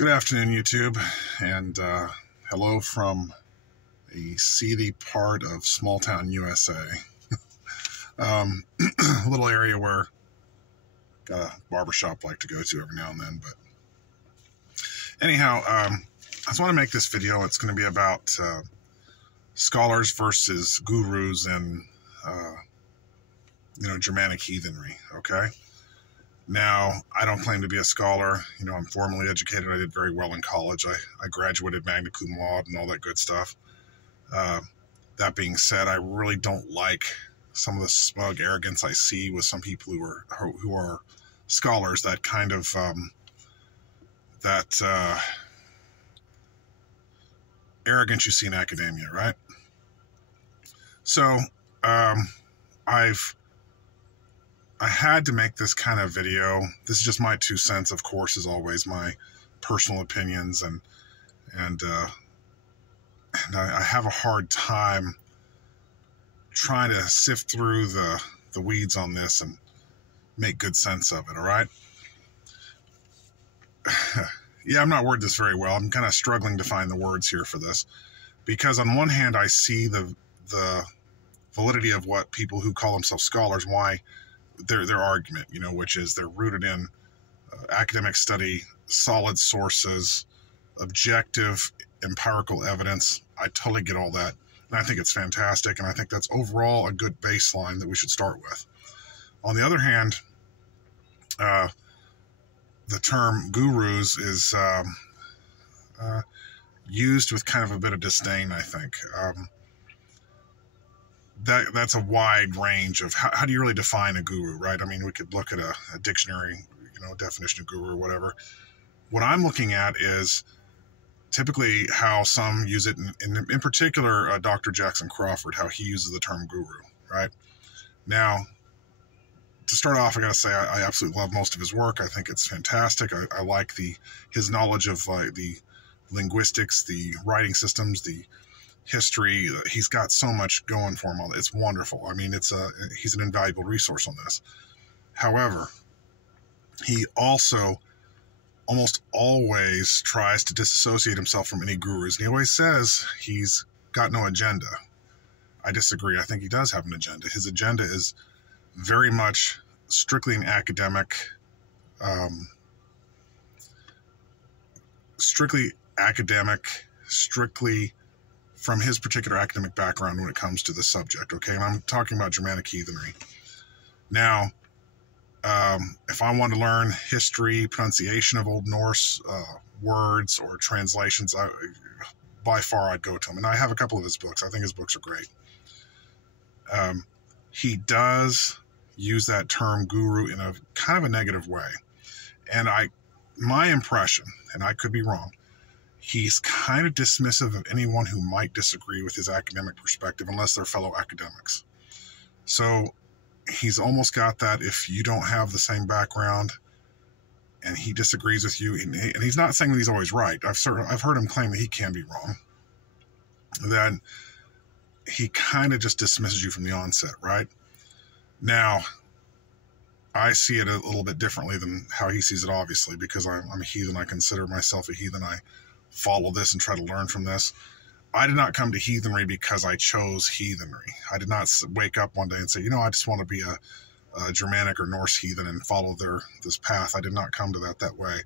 Good afternoon, YouTube, and hello from a seedy part of small-town USA. A little area where got a barbershop like to go to every now and then. But anyhow, I just want to make this video. It's going to be about scholars versus gurus and Germanic heathenry. Okay. Now, I don't claim to be a scholar. I'm formally educated. I did very well in college. I graduated magna cum laude and all that good stuff. That being said, I really don't like some of the smug arrogance I see with some people who are scholars. That kind of arrogance you see in academia, right? So I had to make this kind of video. This is just my 2 cents, of course, as always, my personal opinions, and I have a hard time trying to sift through the weeds on this and make good sense of it, all right? Yeah, I'm not wording this very well. I'm kind of struggling to find the words here for this, because on one hand, I see the validity of what people who call themselves scholars, why their argument, which is they're rooted in academic study, solid sources, objective, empirical evidence. I totally get all that, and I think it's fantastic, and I think that's overall a good baseline that we should start with. On the other hand, the term gurus is used with kind of a bit of disdain, I think. That's a wide range of how do you really define a guru, right? I mean, we could look at a dictionary, definition of guru or whatever. What I'm looking at is typically how some use it, in particular, Dr. Jackson Crawford, how he uses the term guru, right? Now, to start off, I got to say I absolutely love most of his work. I think it's fantastic. I like his knowledge of the linguistics, the writing systems, the history. He's got so much going for him. It's wonderful. I mean, he's an invaluable resource on this. However, he also almost always tries to disassociate himself from any gurus. And he always says he's got no agenda. I disagree. I think he does have an agenda. His agenda is very much strictly an academic, strictly from his particular academic background when it comes to the subject, okay? And I'm talking about Germanic heathenry. Now, if I want to learn history, pronunciation of Old Norse words or translations, by far I'd go to him. And I have a couple of his books. I think his books are great. He does use that term guru in a kind of a negative way. And my impression, and I could be wrong, he's kind of dismissive of anyone who might disagree with his academic perspective unless they're fellow academics. So he's almost got that if you don't have the same background and he disagrees with you, and he's not saying that he's always right. I've heard him claim that he can be wrong. Then he kind of just dismisses you from the onset, right? Now, I see it a little bit differently than how he sees it, obviously, because I'm a heathen. I consider myself a heathen. I follow this and try to learn from this. I did not come to heathenry because I chose heathenry. I did not wake up one day and say, I just want to be a Germanic or Norse heathen and follow this path. I did not come to that way.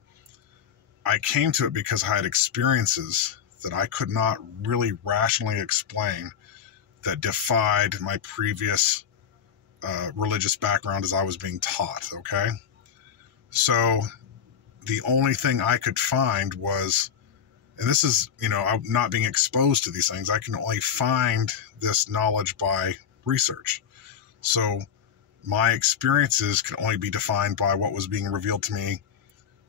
I came to it because I had experiences that I could not really rationally explain that defied my previous religious background as I was being taught, okay? So the only thing I could find was, and this is, I'm not being exposed to these things. I can only find this knowledge by research. So my experiences can only be defined by what was being revealed to me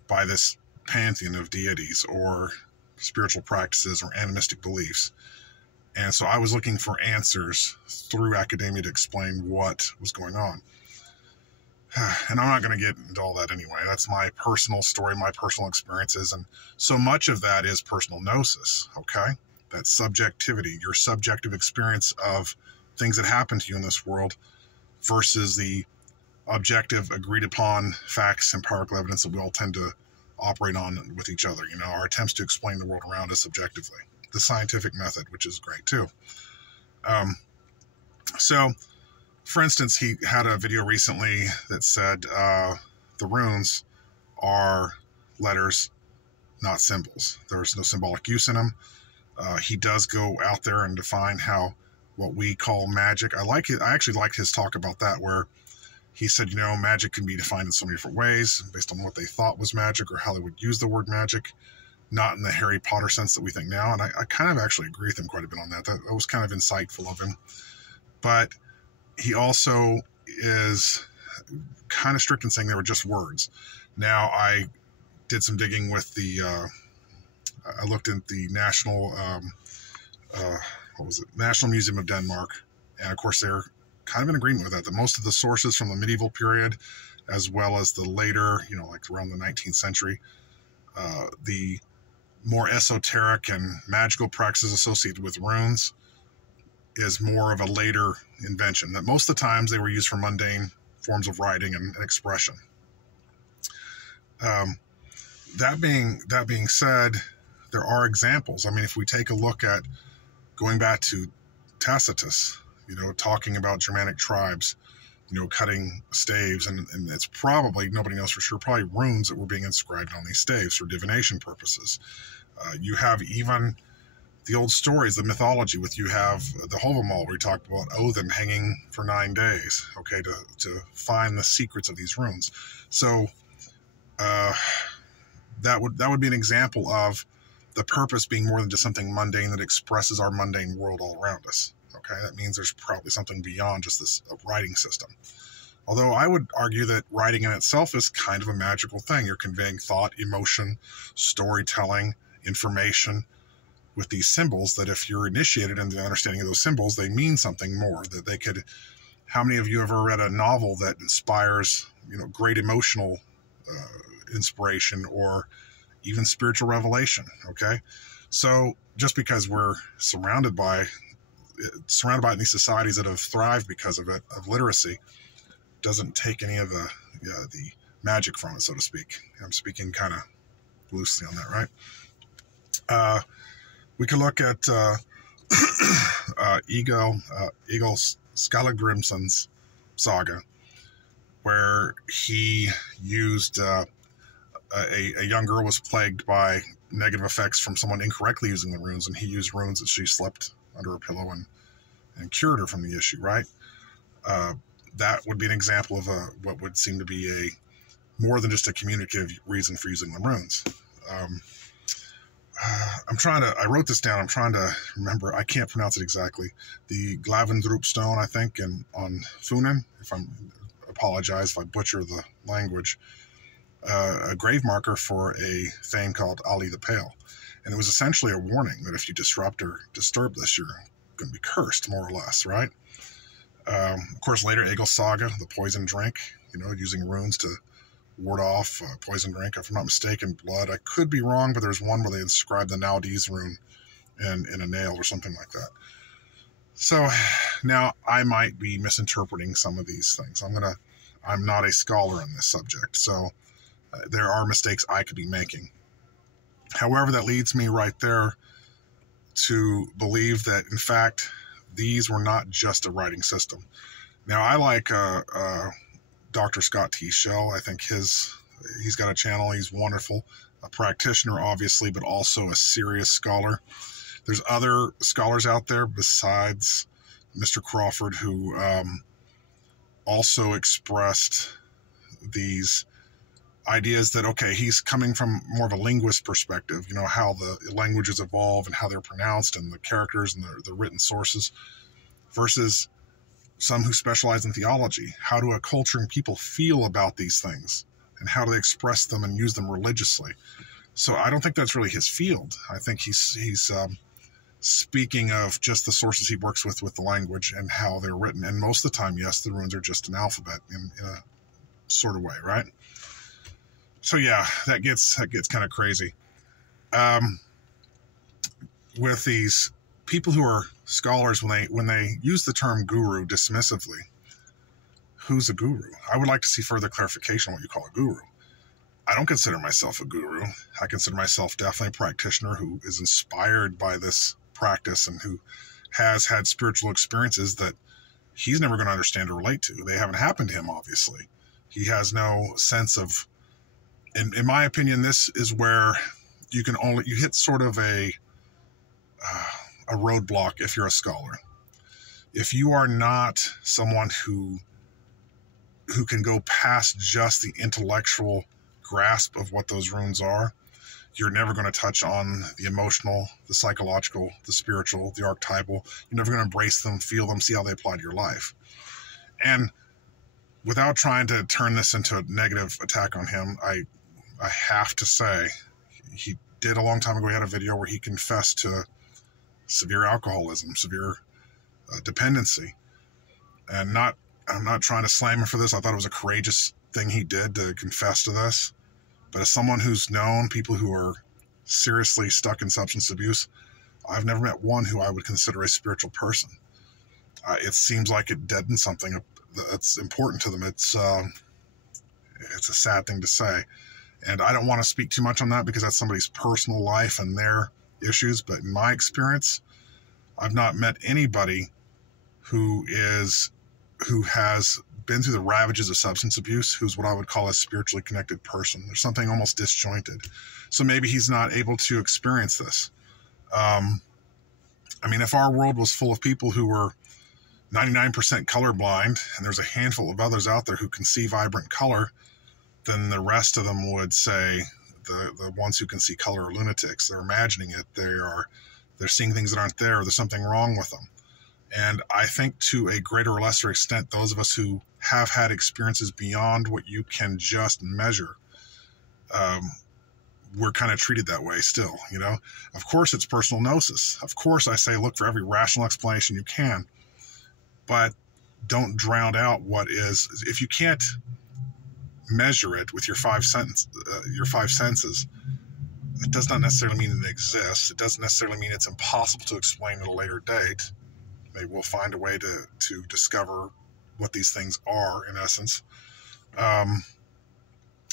by this pantheon of deities or spiritual practices or animistic beliefs. And so I was looking for answers through academia to explain what was going on. And I'm not going to get into all that anyway. That's my personal story, my personal experiences. And so much of that is personal gnosis, okay? That's subjectivity, your subjective experience of things that happen to you in this world versus the objective, agreed upon facts, empirical evidence that we all tend to operate on with each other, our attempts to explain the world around us subjectively. The scientific method, which is great too. So, for instance, he had a video recently that said the runes are letters, not symbols. There's no symbolic use in them. He does go out there and define how what we call magic. I actually liked his talk about that, where he said, magic can be defined in so many different ways based on what they thought was magic or how they would use the word magic, not in the Harry Potter sense that we think now. And I kind of actually agree with him quite a bit on that. That was kind of insightful of him. But he also is kind of strict in saying they were just words. Now, I did some digging with I looked at the National Museum of Denmark, and of course they're kind of in agreement with that most of the sources from the medieval period, as well as the later, like around the 19th century, the more esoteric and magical practices associated with runes is more of a later invention, that most of the times they were used for mundane forms of writing and expression. That being said, there are examples. I mean, if we take a look at going back to Tacitus, talking about Germanic tribes, cutting staves, and it's probably, nobody knows for sure, probably runes that were being inscribed on these staves for divination purposes. You have even the old stories, the mythology, you have the Havamal, where we talked about Odin hanging for 9 days, okay, to find the secrets of these runes. So that would be an example of the purpose being more than just something mundane that expresses our mundane world all around us. Okay, that means there's probably something beyond just this writing system. Although I would argue that writing in itself is kind of a magical thing. You're conveying thought, emotion, storytelling, information with these symbols that if you're initiated in the understanding of those symbols, they mean something more. That they could. How many of you have ever read a novel that inspires, great emotional inspiration or even spiritual revelation? Okay, so just because we're surrounded by these societies that have thrived because of it, of literacy, doesn't take any of the magic from it, so to speak. I'm speaking kind of loosely on that, right? We can look at Egil Skallagrimsson's saga, where he used a young girl was plagued by negative effects from someone incorrectly using the runes, and he used runes that she slept under her pillow and cured her from the issue, right? That would be an example of what would seem to be more than just a communicative reason for using the runes. I wrote this down. I'm trying to remember. I can't pronounce it exactly. The Glavendrup stone, I think, on Funen, apologize if I butcher the language, a grave marker for a thane called Ali the Pale. And it was essentially a warning that if you disrupt or disturb this, you're going to be cursed, more or less, right? Of course, later, Egil's saga, the poison drink, using runes to ward off poison drink. If I'm not mistaken, blood. I could be wrong, but there's one where they inscribed the Nowadies rune in a nail or something like that. So now I might be misinterpreting some of these things. I'm not a scholar in this subject, so there are mistakes I could be making. However, that leads me right there to believe that, in fact, these were not just a writing system. Now, I like Dr. Scott T. Shell. I think he's got a channel. He's wonderful. A practitioner, obviously, but also a serious scholar. There's other scholars out there besides Mr. Crawford who also expressed these ideas that, okay, he's coming from more of a linguist perspective, how the languages evolve and how they're pronounced and the characters and the written sources, versus some who specialize in theology. How do a culture and people feel about these things, and how do they express them and use them religiously? So I don't think that's really his field. I think he's speaking of just the sources he works with the language and how they're written. And most of the time, yes, the runes are just an alphabet in a sort of way, right? So yeah, that gets kind of crazy. With these people who are scholars, when they use the term guru dismissively, who's a guru? I would like to see further clarification on what you call a guru. I don't consider myself a guru. I consider myself definitely a practitioner who is inspired by this practice and who has had spiritual experiences that he's never going to understand or relate to. They haven't happened to him, obviously. He has no sense of, in my opinion, this is where you hit sort of a roadblock if you're a scholar. If you are not someone who can go past just the intellectual grasp of what those runes are, you're never going to touch on the emotional, the psychological, the spiritual, the archetypal. You're never going to embrace them, feel them, see how they apply to your life. And without trying to turn this into a negative attack on him, I have to say, he did a long time ago, he had a video where he confessed to severe alcoholism, severe dependency. And I'm not trying to slam him for this. I thought it was a courageous thing he did to confess to this. But as someone who's known people who are seriously stuck in substance abuse, I've never met one who I would consider a spiritual person. It seems like it deadens something that's important to them. It's a sad thing to say. And I don't want to speak too much on that because that's somebody's personal life and their issues. But in my experience, I've not met anybody who has been through the ravages of substance abuse, who's what I would call a spiritually connected person. There's something almost disjointed. So maybe he's not able to experience this. I mean, if our world was full of people who were 99% colorblind, and there's a handful of others out there who can see vibrant color, then the rest of them would say the ones who can see color are lunatics. They're imagining it. They're seeing things that aren't there. There's something wrong with them. And I think to a greater or lesser extent, those of us who have had experiences beyond what you can just measure, we're kind of treated that way still, you know? Of course, it's personal gnosis. Of course, I say look for every rational explanation you can, but don't drown out what is. If you can't measure it with your five senses, it does not necessarily mean it exists. It doesn't necessarily mean it's impossible to explain at a later date. Maybe we'll find a way to discover what these things are, in essence. I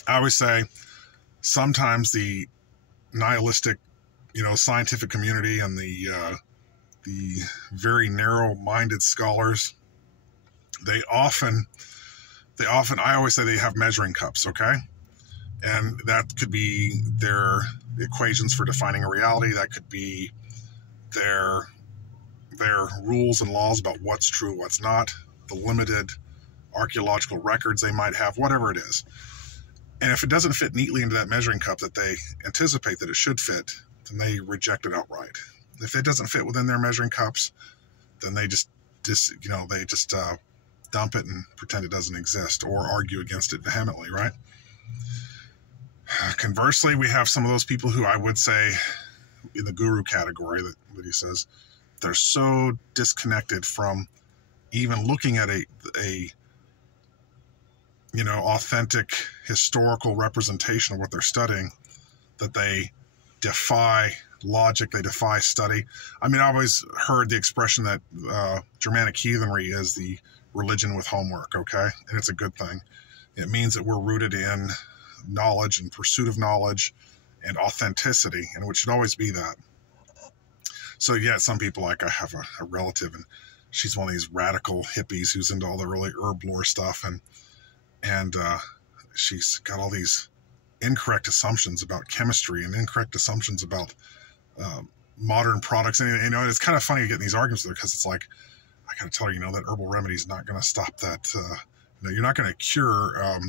always say sometimes the nihilistic, scientific community and the very narrow-minded scholars, they often, I always say they have measuring cups, okay? And that could be their equations for defining a reality. That could be their rules and laws about what's true, what's not, the limited archaeological records they might have, whatever it is. And if it doesn't fit neatly into that measuring cup that they anticipate that it should fit, then they reject it outright. If it doesn't fit within their measuring cups, then they just dump it and pretend it doesn't exist or argue against it vehemently, right? Conversely, we have some of those people who I would say in the guru category that he says, they're so disconnected from even looking at a authentic historical representation of what they're studying, that they defy logic, they defy study. I mean, I've always heard the expression that Germanic heathenry is the religion with homework, okay? And it's a good thing. It means that we're rooted in knowledge and pursuit of knowledge and authenticity, and it should always be that. So yeah, some people, like I have a relative, and she's one of these radical hippies who's into all the really herb lore stuff, and she's got all these incorrect assumptions about chemistry and incorrect assumptions about modern products. And it's kind of funny getting these arguments with her, because it's like, I got to tell her, that herbal remedy is not going to stop that. You're not going to cure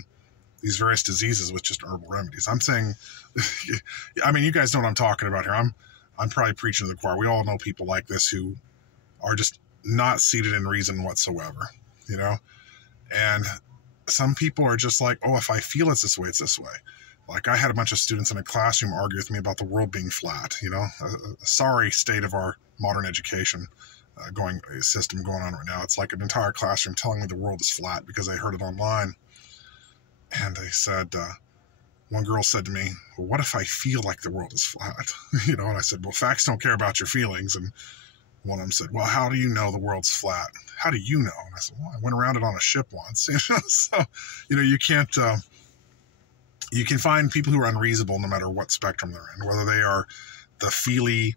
these various diseases with just herbal remedies. I'm saying, I mean, you guys know what I'm talking about here. I'm probably preaching to the choir. We all know people like this who are just not seated in reason whatsoever, and some people are just like, oh, if I feel it's this way, it's this way. Like, I had a bunch of students in a classroom argue with me about the world being flat, a sorry state of our modern education system going on right now. It's like an entire classroom telling me the world is flat because they heard it online. And they said, one girl said to me, well, what if I feel like the world is flat? And I said, well, facts don't care about your feelings. And one of them said, well, how do you know the world's flat? How do you know? And I said, well, I went around it on a ship once. So, you can't, you can find people who are unreasonable no matter what spectrum they're in, whether they are the feely,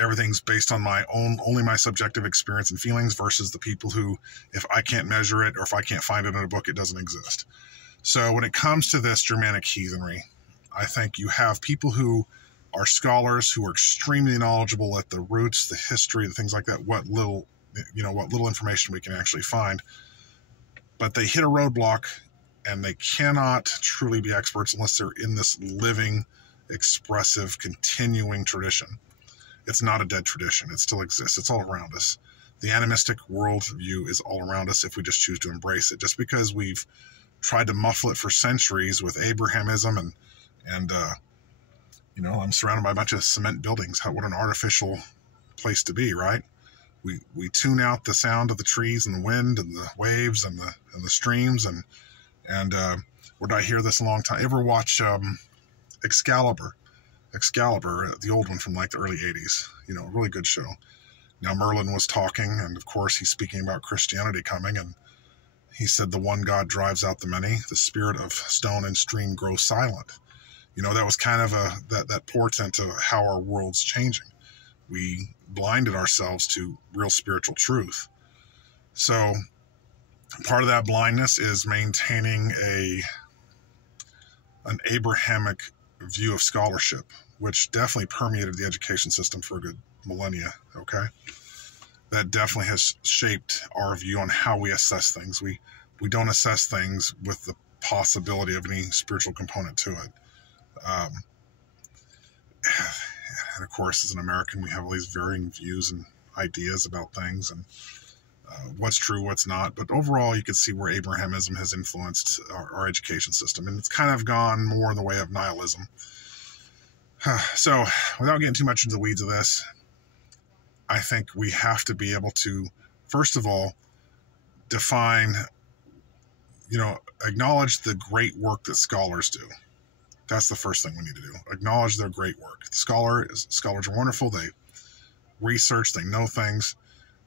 everything's based on only my subjective experience and feelings, versus the people who, if I can't measure it or if I can't find it in a book, it doesn't exist. So when it comes to this Germanic heathenry, I think you have people who are scholars who are extremely knowledgeable at the roots, the history, the things like that, what little information we can actually find. But they hit a roadblock, and they cannot truly be experts unless they're in this living, expressive, continuing tradition. It's not a dead tradition. It still exists. It's all around us. The animistic worldview is all around us if we just choose to embrace it. Just because we've tried to muffle it for centuries with Abrahamism and I'm surrounded by a bunch of cement buildings. What an artificial place to be, right? We tune out the sound of the trees and the wind and the waves and the streams and where did I hear this a long time? Ever watch Excalibur, the old one from like the early 80s? A really good show. Now Merlin was talking, and of course he's speaking about Christianity coming, and he said the one God drives out the many. The spirit of stone and stream grows silent. That was kind of that portent of how our world's changing. We blinded ourselves to real spiritual truth. So part of that blindness is maintaining an Abrahamic view of scholarship, which definitely permeated the education system for a good millennia, okay? That definitely has shaped our view on how we assess things. We don't assess things with the possibility of any spiritual component to it. And of course, as an American, we have all these varying views and ideas about things and what's true, what's not. But overall, you can see where Abrahamism has influenced our education system. And it's kind of gone more in the way of nihilism. So without getting too much into the weeds of this, I think we have to be able to, first of all, define, acknowledge the great work that scholars do. That's the first thing we need to do. Acknowledge their great work. Scholars are wonderful. They research, they know things.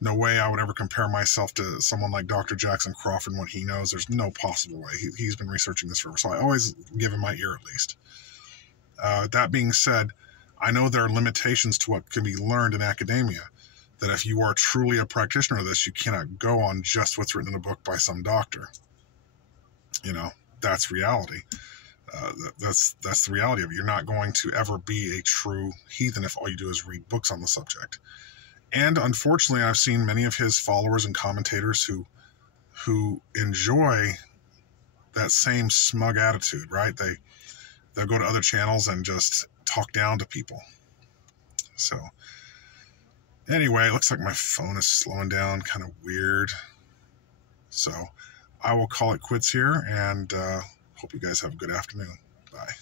No way I would ever compare myself to someone like Dr. Jackson Crawford and what he knows. There's no possible way. He's been researching this forever. So I always give him my ear at least. That being said, I know there are limitations to what can be learned in academia. That if you are truly a practitioner of this, you cannot go on just what's written in a book by some doctor. That's reality. That's the reality of it. You're not going to ever be a true heathen if all you do is read books on the subject. And unfortunately, I've seen many of his followers and commentators who enjoy that same smug attitude, right? They'll go to other channels and just talk down to people. So anyway, it looks like my phone is slowing down, kind of weird. So I will call it quits here, and hope you guys have a good afternoon. Bye.